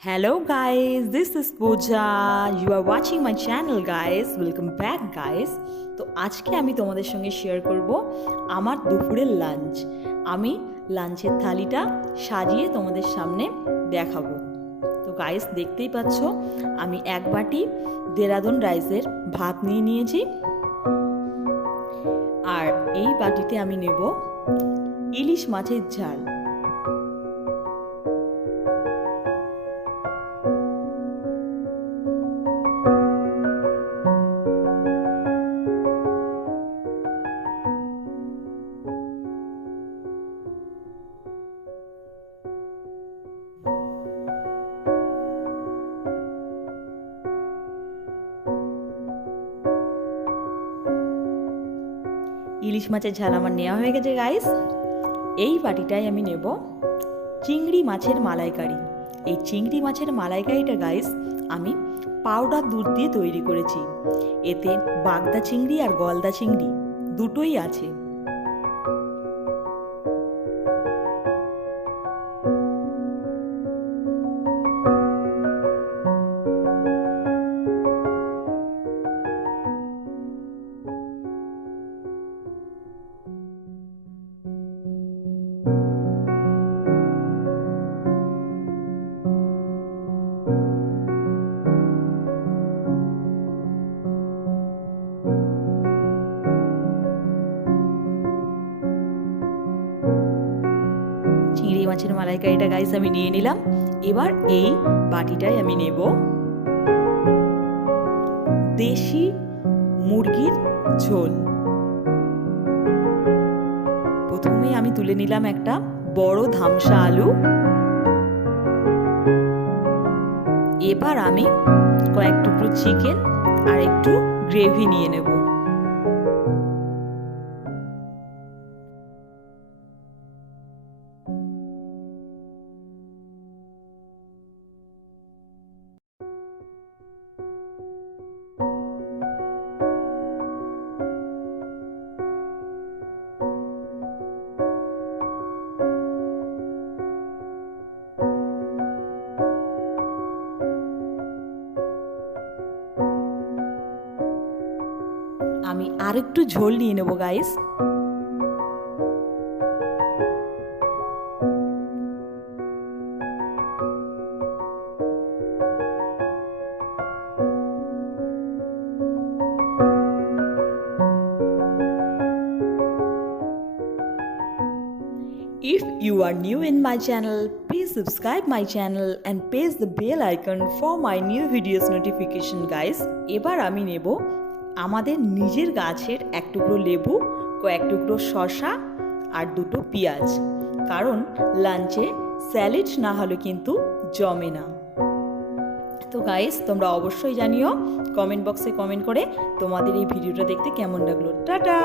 Hello guys, this is Puja. You are watching my channel guys. Welcome back guys. তো আজকে আমি তোমাদের সঙ্গে শেয়ার করব আমার দুপুরের লাঞ্চ। আমি লাঞ্চের থালিটা সাজিয়ে তোমাদের সামনে দেখাবো। তো গাইস দেখতেই পাচ্ছ আমি এক বাটি দেরাদুন রাইসের ভাত নিয়ে নিয়েছি। আর এই বাটিতে আমি নেব ইলিশ মাছের ঝাল। ইলিশ মাছের ঝাল আমার নেওয়া হয়ে গেছে গাইস। এই বাটিটায় আমি নেব চিংড়ি মাছের মালাইকারি। এই চিংড়ি মাছের মালাইকারিটা গাইস আমি পাউডার দুধ দিয়ে তৈরি করেছি। এতে বাগদা চিংড়ি আর গলদা চিংড়ি দুটোই আছে। চিংড়ি মাছের মালাইকারিটা গাইস আমি নিয়ে নিলাম। এবার এই বাটিটায় আমি নেব দেশি মুরগির ঝোল। প্রথমে আমি তুলে নিলাম একটা বড় ধামসা আলু। এবার আমি কয়েক টুকরো চিকেন আর একটু গ্রেভি নিয়ে নেব। আমি আরেকটু ঝোল নিয়ে নেব guys. If you are new in my channel, please subscribe my channel and press the bell icon for my new videos notification guys. এবার আমি নেব আমাদের নিজের গাছের এক টুকরো লেবু, কয়েক টুকরো শসা আর দুটো পেঁয়াজ, কারণ লাঞ্চে স্যালাড না হলে কিন্তু জমে না। তো গাইস তোমরা অবশ্যই জানিও কমেন্ট বক্সে কমেন্ট করে তোমাদের এই ভিডিওটা দেখতে কেমন লাগলো। টাটা।